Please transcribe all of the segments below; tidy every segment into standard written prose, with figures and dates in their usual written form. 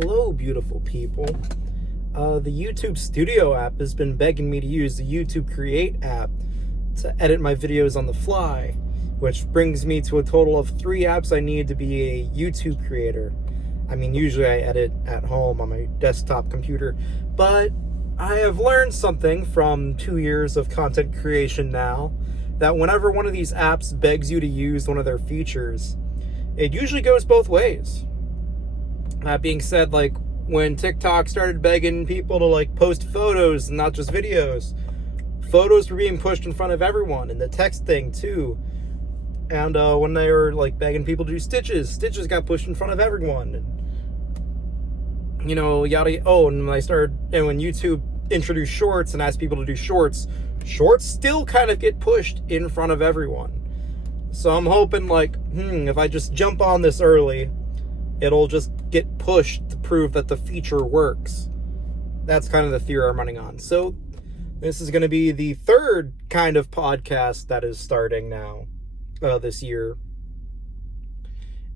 Hello, beautiful people. The YouTube Studio app has been begging me to use the YouTube Create app to edit my videos on the fly, which brings me to a total of 3 apps I need to be a YouTube creator. I mean, usually I edit at home on my desktop computer, but I have learned something from 2 years of content creation now, that whenever one of these apps begs you to use one of their features, it usually goes both ways. That being said, like when TikTok started begging people to post photos and not just videos, photos were being pushed in front of everyone, and the text thing too. And when they were begging people to do stitches got pushed in front of everyone, and yada. Oh, and when YouTube introduced shorts and asked people to do shorts still kind of get pushed in front of everyone. So I'm hoping if I just jump on this early, it'll just get pushed to prove that the feature works. That's kind of the theory I'm running on. So this is going to be the third kind of podcast that is starting now this year.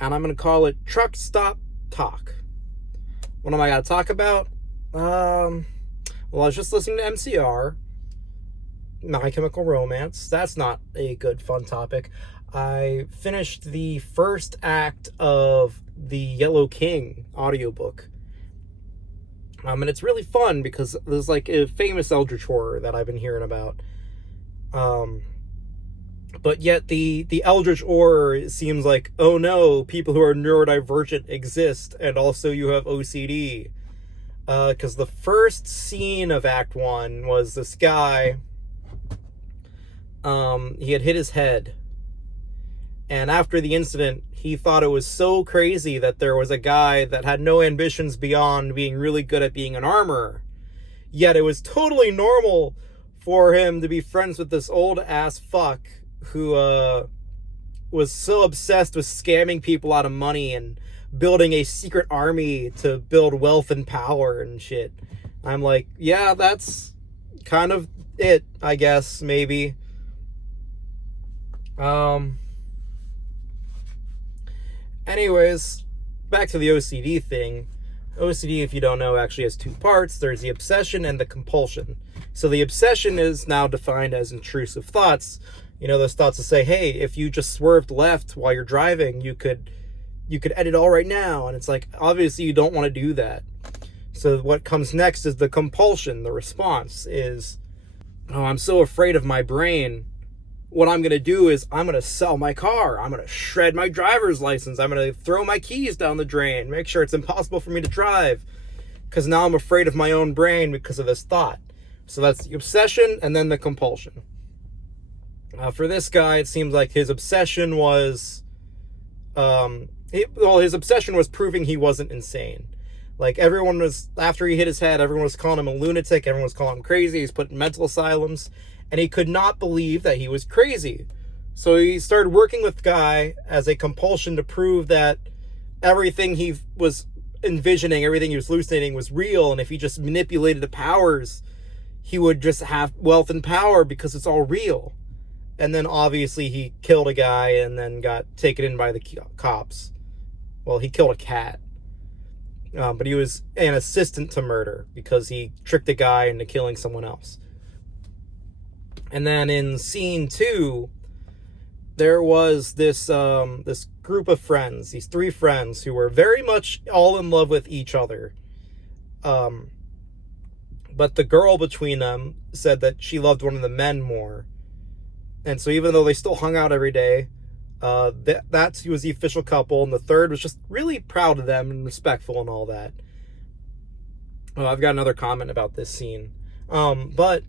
And I'm going to call it Truck Stop Talk. What am I going to talk about? Well, I was just listening to MCR, My Chemical Romance. That's not a good, fun topic. I finished the first act of the Yellow King audiobook. And it's really fun because there's a famous eldritch horror that I've been hearing about. But yet the eldritch horror seems like, oh no, people who are neurodivergent exist, and also you have OCD. Because the first scene of Act 1 was this guy, he had hit his head. And after the incident, he thought it was so crazy that there was a guy that had no ambitions beyond being really good at being an armorer. Yet it was totally normal for him to be friends with this old ass fuck who was so obsessed with scamming people out of money and building a secret army to build wealth and power and shit. I'm like, yeah, that's kind of it, I guess, maybe. Anyways, back to the OCD thing. OCD, if you don't know, actually has 2 parts. There's the obsession and the compulsion. So the obsession is now defined as intrusive thoughts. Those thoughts that say, hey, if you just swerved left while you're driving, you could edit all right now. And it's like, obviously you don't want to do that. So what comes next is the compulsion. The response is, oh, I'm so afraid of my brain. What I'm going to do is I'm going to sell my car. I'm going to shred my driver's license. I'm going to throw my keys down the drain, make sure it's impossible for me to drive, because now I'm afraid of my own brain because of this thought. So that's the obsession and then the compulsion. For this guy, it seems like his obsession was, his obsession was proving he wasn't insane. Everyone was, after he hit his head, everyone was calling him a lunatic. Everyone was calling him crazy. He's put in mental asylums. And he could not believe that he was crazy. So he started working with the guy as a compulsion to prove that everything he was envisioning, everything he was hallucinating was real. And if he just manipulated the powers, he would just have wealth and power because it's all real. And then obviously he killed a guy and then got taken in by the cops. Well, he killed a cat. But he was an assistant to murder because he tricked a guy into killing someone else. And then in scene 2, there was this group of friends, these 3 friends who were very much all in love with each other. But the girl between them said that she loved one of the men more. And so even though they still hung out every day, that was the official couple, and the third was just really proud of them and respectful and all that. Oh, I've got another comment about this scene. But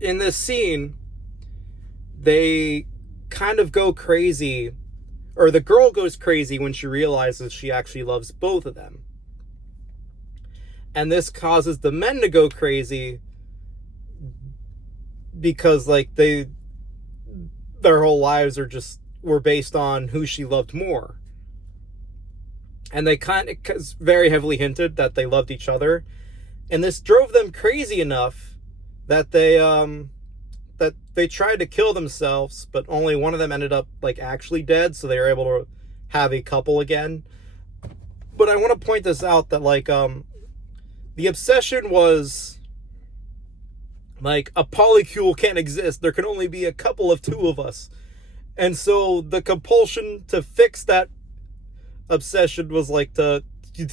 in this scene, they kind of go crazy, or the girl goes crazy when she realizes she actually loves both of them. And this causes the men to go crazy because their whole lives were based on who she loved more. And they very heavily hinted that they loved each other. And this drove them crazy enough that they tried to kill themselves, but only one of them ended up actually dead, so they were able to have a couple again. I want to point this out that, like, the obsession was, like, a polycule can't exist. There can only be a couple of two of us. And so the compulsion to fix that obsession was, like, to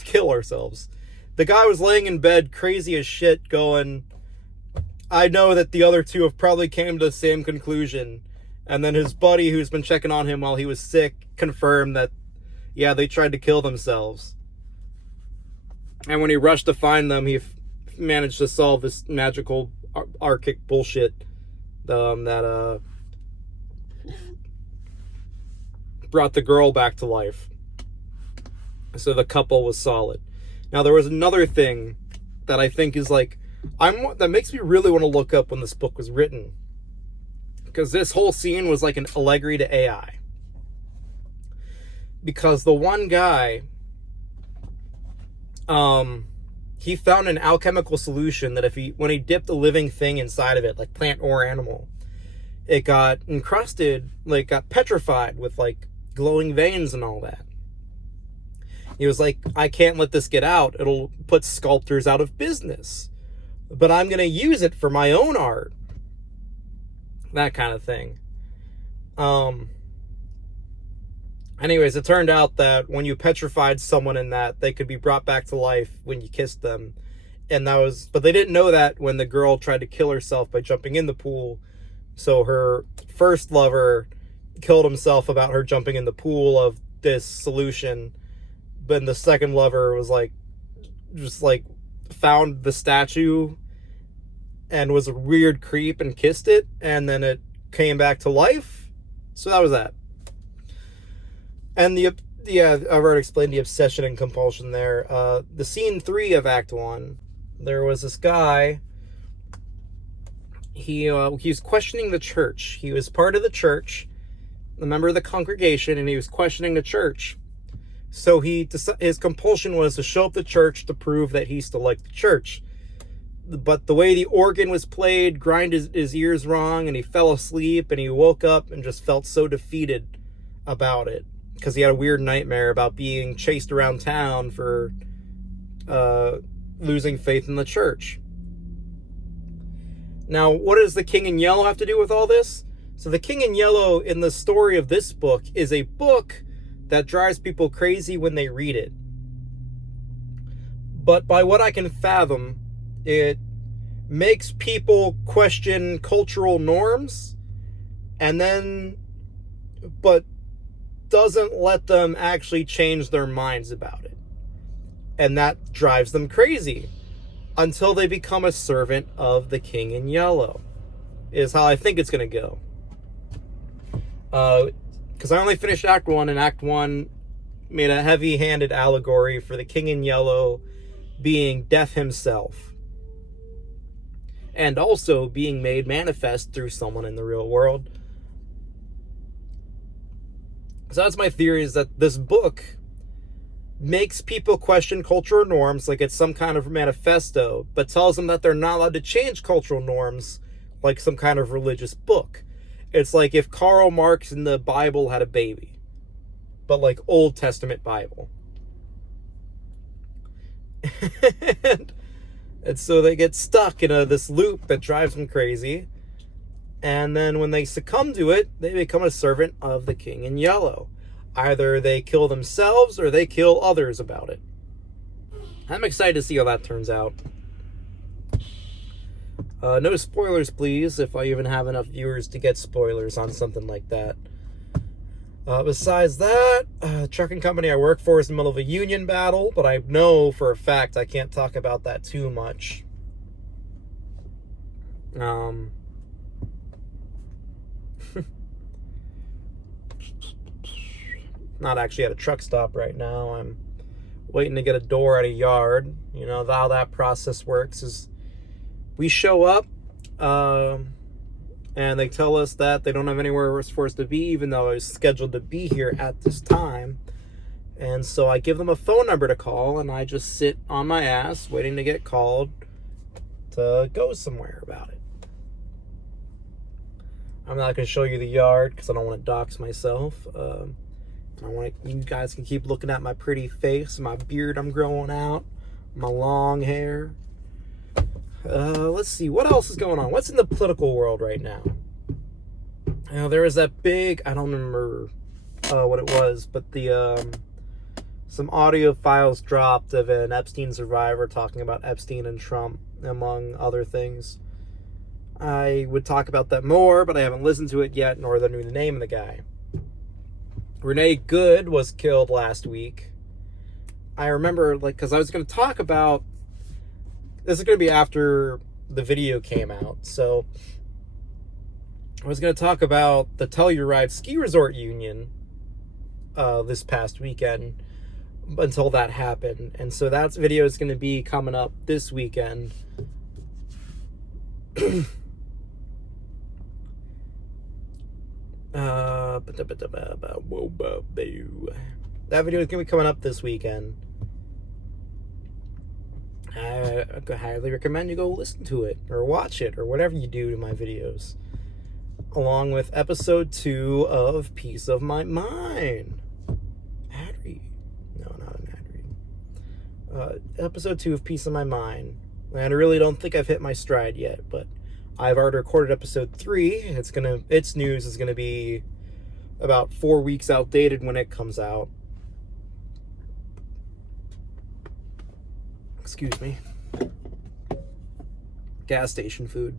kill ourselves. The guy was laying in bed crazy as shit going, I know that the other two have probably came to the same conclusion. And then his buddy, who's been checking on him while he was sick, confirmed that, yeah, they tried to kill themselves. And when he rushed to find them, he managed to solve this magical archaic bullshit that brought the girl back to life. So the couple was solid. Now, there was another thing that I think is, like, that makes me really want to look up when this book was written. Because this whole scene was like an allegory to AI. Because the one guy, he found an alchemical solution that when he dipped a living thing inside of it, like plant or animal, it got encrusted, like got petrified with like glowing veins and all that. He was like, I can't let this get out. It'll put sculptors out of business. But I'm going to use it for my own art. That kind of thing. Anyways, it turned out that when you petrified someone in that, they could be brought back to life when you kissed them. But they didn't know that when the girl tried to kill herself by jumping in the pool. So her first lover killed himself about her jumping in the pool of this solution. But the second lover was like, just like found the statue and was a weird creep and kissed it, and then it came back to life. So that was that. And I've already explained the obsession and compulsion there. The scene 3 of Act 1, there was this guy. He was questioning the church. He was part of the church, a member of the congregation, and he was questioning the church. So his compulsion was to show up the church to prove that he still liked the church. But the way the organ was played grinded his ears wrong, and he fell asleep, and he woke up and just felt so defeated about it. Because he had a weird nightmare about being chased around town for losing faith in the church. Now, what does the King in Yellow have to do with all this? So the King in Yellow in the story of this book is a book that drives people crazy when they read it. But by what I can fathom, it makes people question cultural norms, but doesn't let them actually change their minds about it. And that drives them crazy until they become a servant of the King in Yellow, is how I think it's going to go. Because I only finished Act 1, and Act 1 made a heavy-handed allegory for the King in Yellow being death himself. And also being made manifest through someone in the real world. So that's my theory, is that this book makes people question cultural norms like it's some kind of manifesto, but tells them that they're not allowed to change cultural norms like some kind of religious book. It's like if Karl Marx in the Bible had a baby, but like Old Testament Bible. and so they get stuck in this loop that drives them crazy. And then when they succumb to it, they become a servant of the King in Yellow. Either they kill themselves or they kill others about it. I'm excited to see how that turns out. No spoilers, please, if I even have enough viewers to get spoilers on something like that. Besides that, the trucking company I work for is in the middle of a union battle, but I know for a fact I can't talk about that too much. Not actually at a truck stop right now. I'm waiting to get a door at a yard. You know, how that process works is we show up, and they tell us that they don't have anywhere for us to be, even though I was scheduled to be here at this time. And so I give them a phone number to call, and I just sit on my ass waiting to get called to go somewhere about it. I'm not going to show you the yard because I don't want to dox myself. You guys can keep looking at my pretty face, my beard I'm growing out, my long hair. Let's see, what else is going on? What's in the political world right now? There was that big, I don't remember what it was, but some audio files dropped of an Epstein survivor talking about Epstein and Trump, among other things. I would talk about that more, but I haven't listened to it yet, nor knew the name of the guy. Renee Good was killed last week. I remember, because I was going to talk about, this is going to be after the video came out, so I was going to talk about the Telluride Ski Resort Union this past weekend until that happened. And so that video is going to be coming up this weekend. That video is going to be coming up this weekend. I highly recommend you go listen to it or watch it or whatever you do to my videos, along with episode 2 of Piece of My Mind. Ad read? No, not an ad read. Episode 2 of Piece of My Mind. And I really don't think I've hit my stride yet, but I've already recorded episode 3. Its news is gonna be about 4 weeks outdated when it comes out. Excuse me. Gas station food.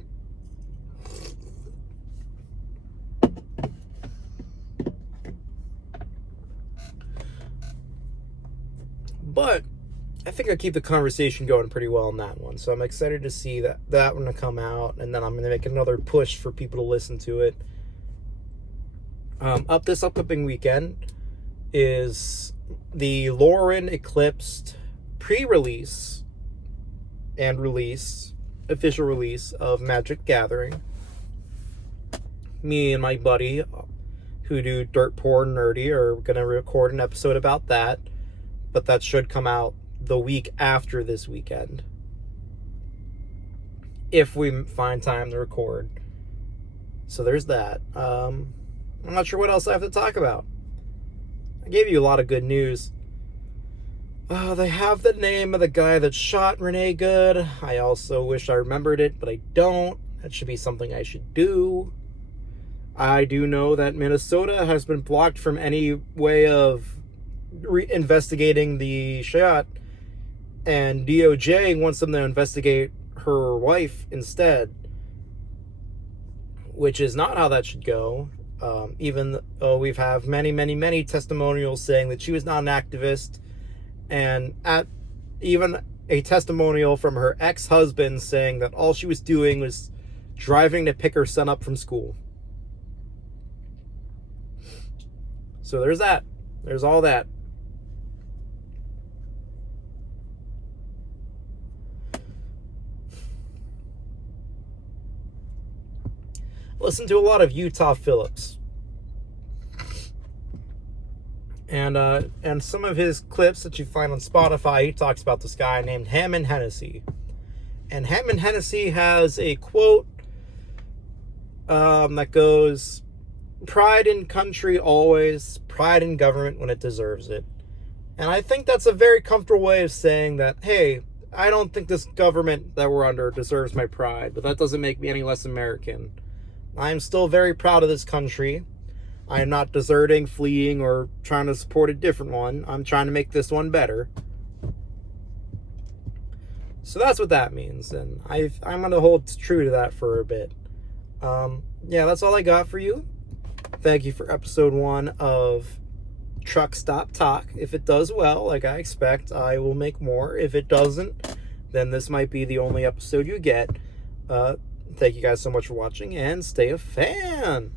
But I think I keep the conversation going pretty well on that one. So I'm excited to see that one to come out, and then I'm going to make another push for people to listen to it. This upcoming weekend is the Lauren Eclipsed pre-release and official release of Magic Gathering. Me and my buddy, who do Dirt Poor Nerdy, are going to record an episode about that, but that should come out the week after this weekend, if we find time to record. So there's that. I'm not sure what else I have to talk about. I gave you a lot of good news. They have the name of the guy that shot Renee Good. I also wish I remembered it, but I don't. That should be something I should do. I do know that Minnesota has been blocked from any way of investigating the shot, and DOJ wants them to investigate her wife instead, which is not how that should go. Even though we've have many testimonials saying that she was not an activist, and even a testimonial from her ex-husband saying that all she was doing was driving to pick her son up from school. So there's that. There's all that. Listen to a lot of Utah Phillips, and some of his clips that you find on Spotify. He talks about this guy named Hammond Hennessy, and Hammond Hennessy has a quote that goes, "Pride in country always, pride in government when it deserves it." And I think that's a very comfortable way of saying that, hey, I don't think this government that we're under deserves my pride, but that doesn't make me any less American. I'm still very proud of this country. I am not deserting, fleeing, or trying to support a different one. I'm trying to make this one better. So that's what that means, and I'm going to hold true to that for a bit. Yeah, that's all I got for you. Thank you for episode 1 of Truck Stop Talk. If it does well, like I expect, I will make more. If it doesn't, then this might be the only episode you get. Thank you guys so much for watching, and stay a fan.